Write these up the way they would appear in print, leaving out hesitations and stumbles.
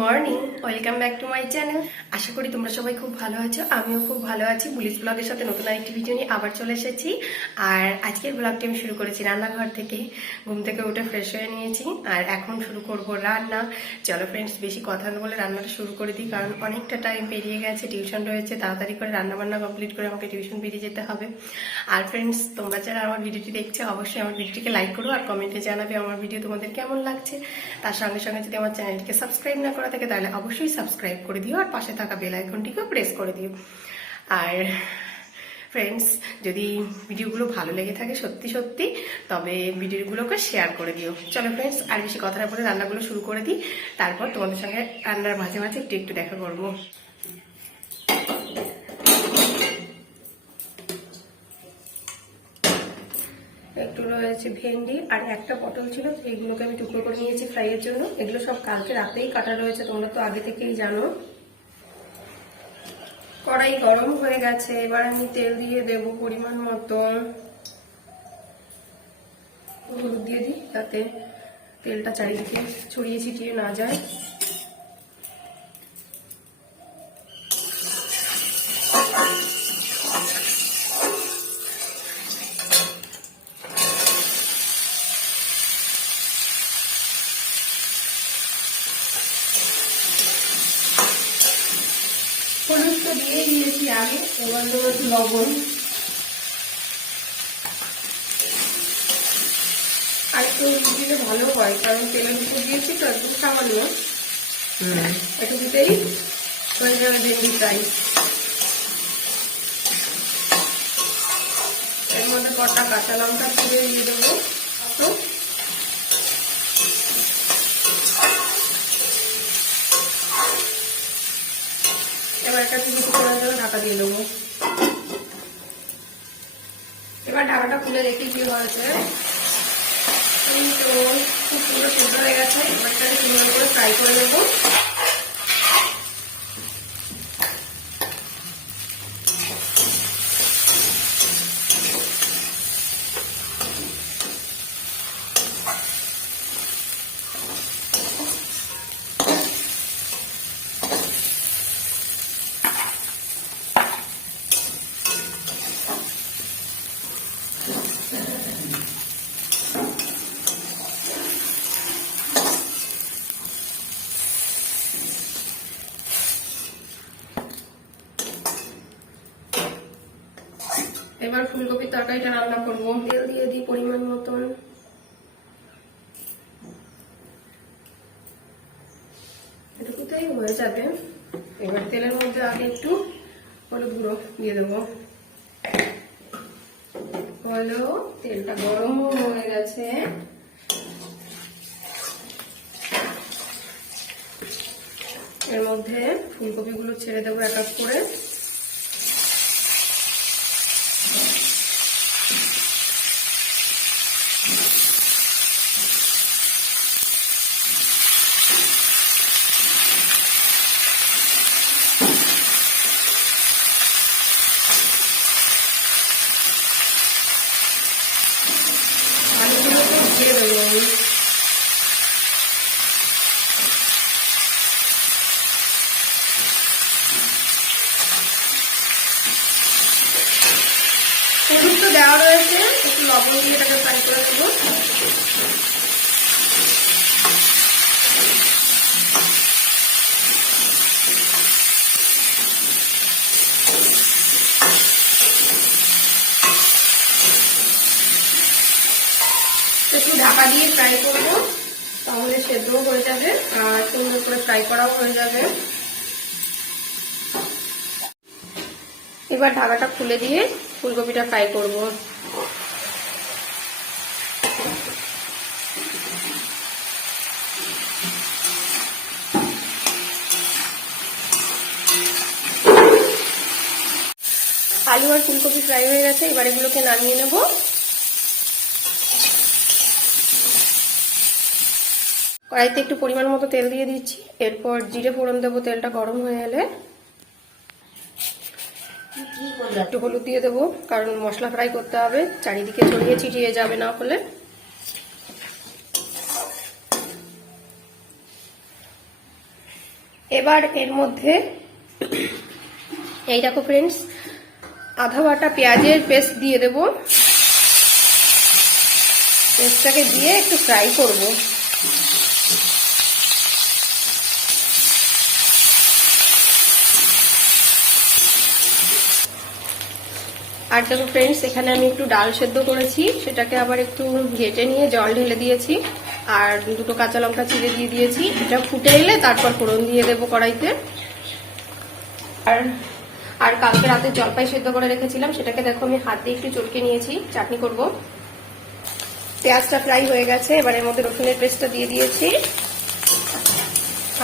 Morning, welcome back to my channel. আশা করি তোমরা সবাই খুব ভালো আছো। আমিও খুব ভালো আছি। বুলিশ ব্লগের সাথে নতুন আরেকটি ভিডিও নিয়ে আবার চলে এসেছি। আর আজকের ব্লগটি আমি শুরু করেছি রান্নাঘর থেকে। ঘুম থেকে উঠে ফ্রেশ হয়ে নিয়েছি আর এখন শুরু করব রান্না। চলো ফ্রেন্ডস, বেশি কথা না বলে রান্নাটা শুরু করে দিই, কারণ অনেকটা টাইম পেরিয়ে গেছে, টিউশন রয়েছে, তাড়াতাড়ি করে রান্নাবান্না কমপ্লিট করে আমাকে টিউশন বেরিয়ে যেতে হবে। আর ফ্রেন্ডস, তোমরা যারা আমার ভিডিওটি দেখছো অবশ্যই আমার ভিডিওটিকে লাইক করো আর কমেন্টে জানাবে আমার ভিডিও তোমাদের কেমন লাগছে। তার সঙ্গে সঙ্গে যদি আমার চ্যানেলটিকে সাবস্ক্রাইব না করা থাকে তাহলে অবশ্যই সাবস্ক্রাইব করে দিও আর পাশে থাকা বেল আইকনটিকেও প্রেস করে দিও। আর ফ্রেন্ডস, যদি ভিডিওগুলো ভালো লেগে থাকে সত্যি সত্যি, তবে ভিডিওগুলোকে শেয়ার করে দিও। চলো ফ্রেন্ডস, আর বেশি কথা না বলে রান্নাগুলো শুরু করে দিই, তারপর তোমাদের সঙ্গে রান্নার মাঝে মাঝে একটু একটু দেখা করবো। একটু রয়েছে ভেন্ডি আর একটা পটল ছিল, এইগুলোকে আমি টুকরো করে নিয়েছি ফ্রাইয়ের জন্য। এগুলো সব কালকে রাতেই কাটা রয়েছে, তোমরা তো আগে থেকেই জানো। কড়াই গরম হয়ে গেছে, এবার আমি তেল দিয়ে দেব পরিমাণ মতো। হলুদ দিয়ে দিই যাতে তেলটা চারিদিকে ছড়িয়ে ছিটিয়ে না যায়। হলুদ তো দিয়ে দিয়েছি আগে, এবার দেবো একটু লবণ। আর একটু দিলে ভালো হয়, কারণ তেলের উপর দিয়েছি তো একদম সামান্য, এটুকুতেই হয়ে যাবে ভেন্ডি ফ্রাই। এর মধ্যে কটা কাঁচা লঙ্কা তুলে দিয়ে দেবো। তো এবার একটা কিছু ফোড়ার জন্য ঢাকা দিয়ে দেবো। এবার ঢাকাটা খুলে দেখি কি হয়েছে। এই তো খুব সুন্দর সিদ্ধ হয়ে গেছে। এবার এটাকে সুন্দর করে ফ্রাই করে নেবো। এবার ফুলকপির তরকারিটা রান্না করবো। তেল দিয়ে দিই পরিমাণ মতন। এটুকুতেই হয়ে যাবে। এবার তেলের মধ্যে আগে একটু হলুদ গুঁড়ো দিয়ে দেবো। হলো, তেলটা গরম হয়ে গেছে। এর মধ্যে ফুলকপিগুলো ছেড়ে দেবো এক এক করে। আলুগুলো তো দিয়ে দেবো আমি। হলুদ তো দেওয়া রয়েছে, একটু লবণ দিয়ে এটাকে ফ্রাই করে দেবো। একটু ঢাকা দিয়ে ফ্রাই করবো, তাহলে সেদ্ধও হয়ে যাবে আর সুন্দর করে ফ্রাই করাও হয়ে যাবে। এবার ঢাকাটা খুলে দিয়ে ফুলকপিটা ফ্রাই করবো। আলু আর ফুলকপি ফ্রাই হয়ে গেছে, এবার এগুলোকে নামিয়ে নেব। কড়াইতে একটু পরিমাণ মতো তেল দিয়ে দিচ্ছি, এরপর জিরে ফোড়ন দেবো। তেলটা গরম হয়ে এলে একটু হলুদ দিয়ে দেবো, কারণ মশলা ফ্রাই করতে হবে, চারিদিকে ছড়িয়ে ছিটিয়ে যাবে না হলে। এবার এর মধ্যে এই দেখো ফ্রেন্ডস, আধা বাটা পেঁয়াজের পেস্ট দিয়ে দেব। পেস্টটাকে দিয়ে একটু ফ্রাই করব। আর দেখো ফ্রেন্ডস, এখানে আমি একটু ডাল সেদ্ধ করেছি, সেটাকে আবার একটু ঘেটে নিয়ে জল ঢেলে দিয়েছি, আর দুটো কাঁচা লঙ্কা চিড়ে দিয়ে দিয়েছি। এটা ফুটে এলে তারপর ফোড়ন দিয়ে দেবো কড়াইতে। আর কালকে রাতে জলপাই সেদ্ধ করে রেখেছিলাম, সেটাকে দেখো আমি হাত দিয়ে একটু চটকে নিয়েছি, চাটনি করব। পেঁয়াজটা ফ্রাই হয়ে গেছে, এবার এর মধ্যে রসুনের পেস্টটা দিয়ে দিয়েছি,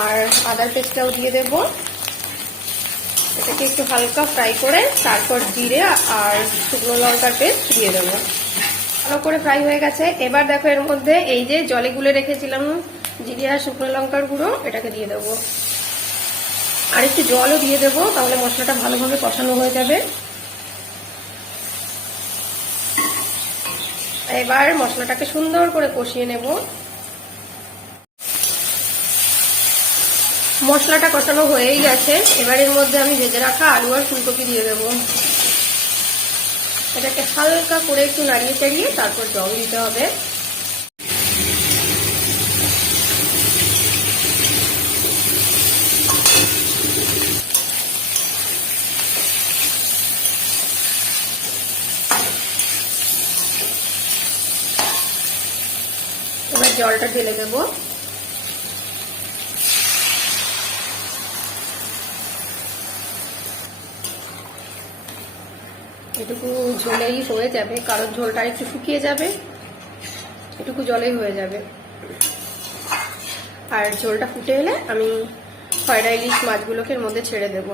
আর আদার পেস্টটাও দিয়ে দেব। এটাকে একটু হালকা ফ্রাই করে তারপর জিরে আর শুকনো লঙ্কার পেস্ট দিয়ে দেবো। ভালো করে ফ্রাই হয়ে গেছে। এবার দেখো এর মধ্যে এই যে জলে গুলে রেখেছিলাম জিরে আর শুকনো লঙ্কার গুঁড়ো, এটাকে দিয়ে দেবো। আর একটু জলও দিয়ে দেবো, তাহলে মশলাটা ভালোভাবে কষানো হয়ে যাবে। এবার মশলাটাকে সুন্দর করে কষিয়ে নেব। মশলাটা কষানো হয়েই গেছে। এবার এর মধ্যে আমি ভেজে রাখা আলু আর ফুলকপি দিয়ে দেবো। এটাকে হালকা করে একটু নাড়িয়ে চাড়িয়ে তারপর জল দিতে হবে। এবার জলটা ঢেলে দেবো। এটুকু ঝোলেই হয়ে যাবে, কারণ ঝোলটা একটু শুকিয়ে যাবে, এটুকু জলেই হয়ে যাবে। আর ঝোলটা ফুটে এলে আমি খয়রা ইলিশ মাছগুলোকে এর মধ্যে ছেড়ে দেবো।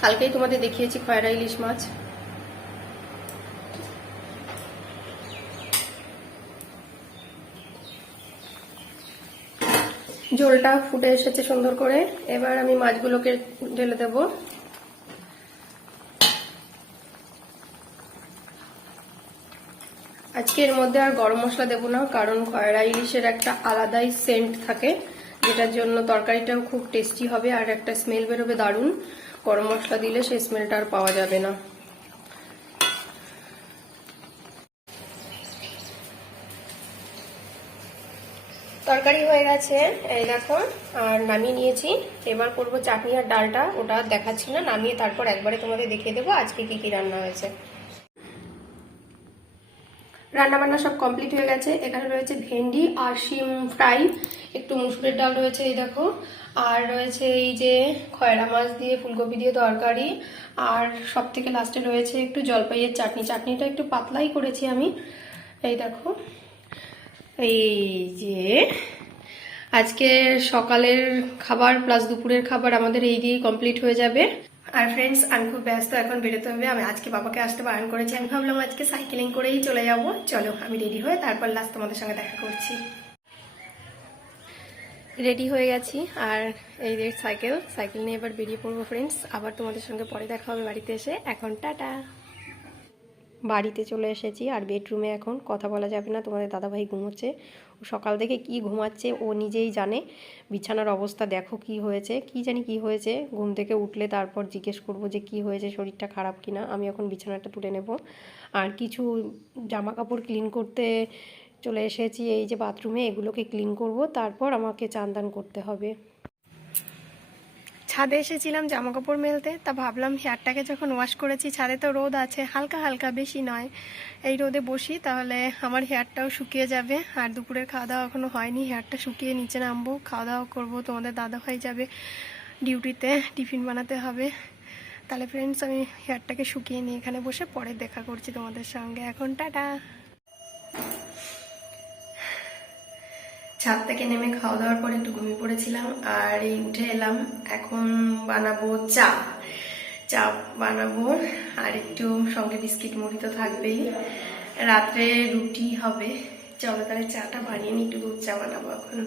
কালকেই তোমাদের দেখিয়েছি খয়রা ইলিশ মাছ। ঝোলটা ফুটে এসেছে সুন্দর করে। এবার আমি মাছগুলোকে ঢেলে দেব। আজকে এর মধ্যে আর গরম মশলা দেবো না, কারণ খয়রা ইলিশের একটা আলাদাই সেন্ট থাকে, যেটার জন্য তরকারিটাও খুব টেস্টি হবে আর একটা স্মেল বেরোবে দারুণ। গরম মশলা দিলে সেই স্মেলটা আর পাওয়া যাবে না। তরকারি হয়ে গেছে, এই দেখো, আর নামিয়ে নিয়েছি। এবার করবো চাটনি আর ডালটা, ওটা দেখাচ্ছি না, নামিয়ে তারপর একবারে তোমাদের দেখিয়ে দেবো আজকে কি কি রান্না হয়েছে। রান্নাবান্না সব কমপ্লিট হয়ে গেছে। এখানে রয়েছে ভেন্ডি আর শিম ফ্রাই, একটু মুসুরের ডাল রয়েছে এই দেখো, আর রয়েছে এই যে খয়রা মাছ দিয়ে ফুলকপি দিয়ে তরকারি, আর সব থেকে লাস্টে রয়েছে একটু জলপাইয়ের চাটনি। চাটনিটা একটু পাতলাই করেছি আমি, এই দেখো। এই যে আজকে সকালের খাবার প্লাস দুপুরের খাবার আমাদের এই দিয়ে কমপ্লিট হয়ে যাবে। আর ফ্রেন্ডস, আমি খুব ব্যস্ত, এখন বেরোতে হবে। আমি আজকে বাবাকে আসতে বারণ করেছি, আমি ভাবলাম আজকে সাইকেলিং করেই চলে যাব। চলো আমি রেডি হয়ে তারপর লাস্ট তোমাদের সঙ্গে দেখা করছি। রেডি হয়ে গেছি, আর এই যে সাইকেল নিয়ে এবার বেরিয়ে পড়বো ফ্রেন্ডস। আবার তোমাদের সঙ্গে পরে দেখা হবে বাড়িতে এসে। এখন টাটা। বাড়িতে চলে এসেছি, আর বেডরুমে এখন কথা বলা যাবে না, তোমাদের দাদাভাই ঘুমোচ্ছে। ও সকাল থেকে কি ঘুমাচ্ছে ও নিজেই জানে। বিছানার অবস্থা দেখো কি হয়েছে, কি জানি কি হয়েছে। ঘুম থেকে উঠলে তারপর জিজ্ঞেস করব যে কি হয়েছে, শরীরটা খারাপ কিনা। আমি এখন বিছানাটা তুলে নেব, আর কিছু জামা কাপড় ক্লিন করতে চলে এসেছি এই যে বাথরুমে, এগুলোকে ক্লিন করব, তারপর আমাকে চান দান করতে হবে। ছাদে এসেছিলাম জামা কাপড় মেলতে, তা ভাবলাম হেয়ারটাকে যখন ওয়াশ করেছি, ছাদে তো রোদ আছে হালকা হালকা, বেশি নয়, এই রোদে বসি, তাহলে আমার হেয়ারটাও শুকিয়ে যাবে। আর দুপুরের খাওয়া দাওয়া এখনো হয়নি, হেয়ারটা শুকিয়ে নিচে নামবো, খাওয়া দাওয়া করবো। তোমাদের দাদা ভাই যাবে ডিউটিতে, টিফিন বানাতে হবে। তাহলে ফ্রেন্ডস, আমি হেয়ারটাকে শুকিয়ে নিয়ে এখানে বসে পরে দেখা করছি তোমাদের সঙ্গে। এখন টাটা। ছাদ থেকে নেমে খাওয়া দাওয়ার পর একটু ঘুমিয়ে পড়েছিলাম, আর এই উঠে এলাম। এখন বানাবো চা বানাবো, আর একটু সঙ্গে বিস্কিট মুড়ি তো থাকবেই। রাত্রে রুটি হবে। চলো তাহলে চাটা বানিয়ে নিই, একটু দুধ চা বানাবো এখন।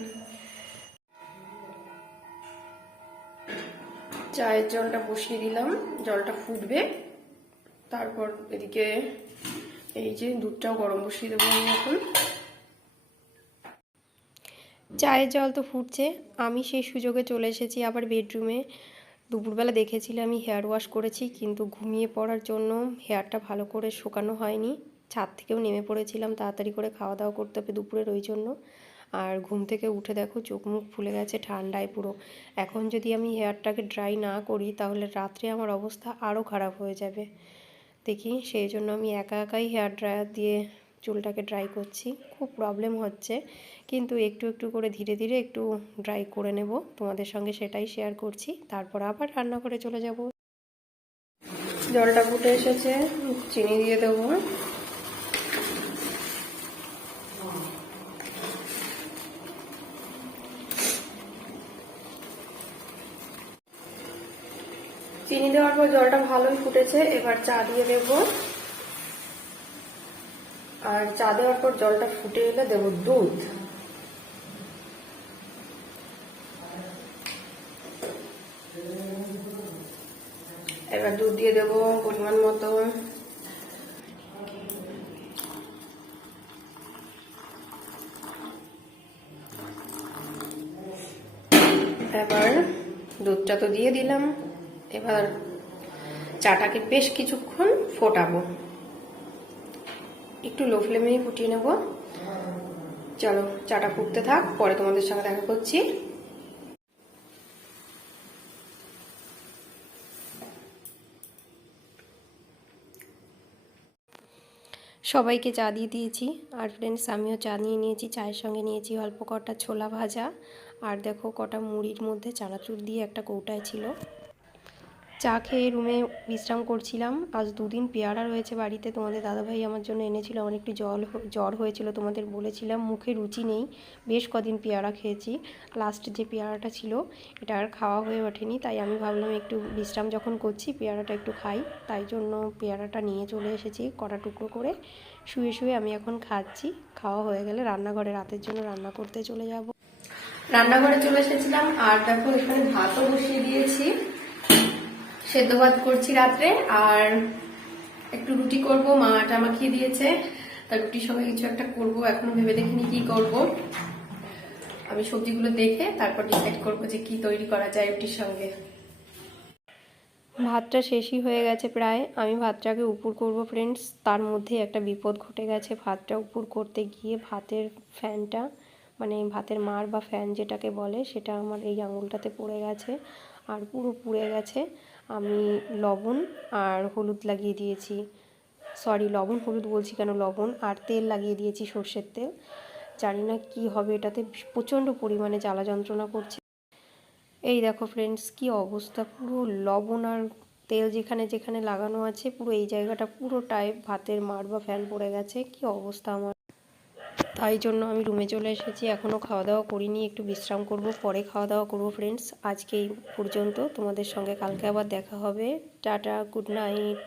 চায়ের জলটা বসিয়ে দিলাম, জলটা ফুটবে, তারপর এদিকে এই যে দুধটাও গরম বসিয়ে দেবো আমি এখন। চায়ের জল তো ফুটছে, আমি সেই সুযোগে চলে এসেছি আবার বেডরুমে। দুপুরবেলা দেখেছিলে আমি হেয়ার ওয়াশ করেছি, কিন্তু ঘুমিয়ে পড়ার জন্য হেয়ারটা ভালো করে শুকানো হয়নি। ছাদ থেকেও নেমে পড়েছিলাম, তাড়াতাড়ি করে খাওয়া দাওয়া করতে হবে দুপুরের, ওই জন্য। আর ঘুম থেকে উঠে দেখো চোখ মুখ ফুলে গেছে ঠান্ডায় পুরো। এখন যদি আমি হেয়ারটাকে ড্রাই না করি তাহলে রাত্রে আমার অবস্থা আরও খারাপ হয়ে যাবে। দেখি সেই জন্য আমি একা একাই হেয়ার ড্রায়ার দিয়ে চুলটাকে ড্রাই করছি। খুব প্রবলেম হচ্ছে, কিন্তু একটু একটু করে ধীরে ধীরে একটু ড্রাই করে নেব। তোমাদের সঙ্গে সেটাই শেয়ার করছি। তারপর আবার রান্নাঘরে চলে যাব। জলটা ফুটে এসেছে, চিনি দিয়ে দেবো। চিনি দেওয়ার পর জলটা ভালোই ফুটেছে, এবার চা দিয়ে দেব। আর চা দেওয়ার পর জলটা ফুটে এলে দেবো দুধ। এবার দুধ দিয়ে দেবো পরিমাণ মতো। এবার দুধটা তো দিয়ে দিলাম, এবার চাটাকে বেশ কিছুক্ষণ ফোটাবো, একটু লো ফ্লেমেই ফুটিয়ে নেব। চলো চাটা ফুটতে থাক, পরে তোমাদের সঙ্গে দেখা করছি। সবাইকে চা দিয়ে দিয়েছি, আর ফ্রেন্ডস আমিও চা নিয়ে নিয়েছি। চায়ের সঙ্গে নিয়েছি অল্প কটা ছোলা ভাজা, আর দেখো কটা মুড়ির মধ্যে চানাচুর দিয়ে একটা কৌটায় ছিল। চা খেয়ে রুমে বিশ্রাম করছিলাম। আজ দুদিন পেয়ারা রয়েছে বাড়িতে, তোমাদের দাদাভাই আমার জন্য এনেছিল। আমার একটু জ্বর হয়েছিল, তোমাদের বলেছিলাম, মুখে রুচি নেই। বেশ কদিন পেয়ারা খেয়েছি, লাস্ট যে পেয়ারাটা ছিল এটা আর খাওয়া হয়ে ওঠেনি। তাই আমি ভাবলাম একটু বিশ্রাম যখন করছি পেয়ারাটা একটু খাই, তাই জন্য পেয়ারাটা নিয়ে চলে এসেছি কটা টুকরো করে। শুয়ে শুয়ে আমি এখন খাচ্ছি। খাওয়া হয়ে গেলে রান্নাঘরে রাতের জন্য রান্না করতে চলে যাব। রান্নাঘরে চলে এসেছিলাম, আর দেখো এখানে ভাতও বসিয়ে দিয়েছি। সেদ্ধ ভাত করছি রাত্রে, আর একটু রুটি করব। মা আটা মাখিয়ে দিয়েছে, তার রুটির সঙ্গে কিছু একটা করব। এখনো ভেবে দেখিনি কি করব। আমি সবজিগুলো দেখে তারপর ডিসাইড করবো যে কি তৈরি করা যায় রুটির সঙ্গে। ভাতটা শেষই হয়ে গেছে প্রায়, আমি ভাতটাকে উপুর করব ফ্রেন্ডস। তার মধ্যে একটা বিপদ ঘটে গেছে। ভাতটা উপুর করতে গিয়ে ভাতের ফ্যানটা, মানে ভাতের মাড় বা ফ্যান যেটাকে বলে, সেটা আমার এই আঙুলটাতে পড়ে গেছে আর পুরো পুড়ে গেছে। আমি লবণ আর হলুদ লাগিয়ে দিয়েছি, সরি লবণ হলুদ বলছি কেন, লবণ আর তেল লাগিয়ে দিয়েছি, সর্ষের তেল। জানি না কি হবে, এটাতে প্রচণ্ড পরিমাণে জ্বালা যন্ত্রণা করছে। এই দেখো ফ্রেন্ডস কি অবস্থা, পুরো লবণ আর তেল যেখানে যেখানে লাগানো আছে পুরো এই জায়গাটা পুরোটাই ভাতের মাড় বা ফ্যান পড়ে গেছে। কি অবস্থা আমার। তাই জন্য আমি রুমে চলে এসেছি, এখনও খাওয়া দাওয়া করিনি, একটু বিশ্রাম করব, পরে খাওয়া দাওয়া করব ফ্রেন্ডস। আজকে এই পর্যন্ত, তোমাদের সঙ্গে কালকে আবার দেখা হবে। Tata, good night.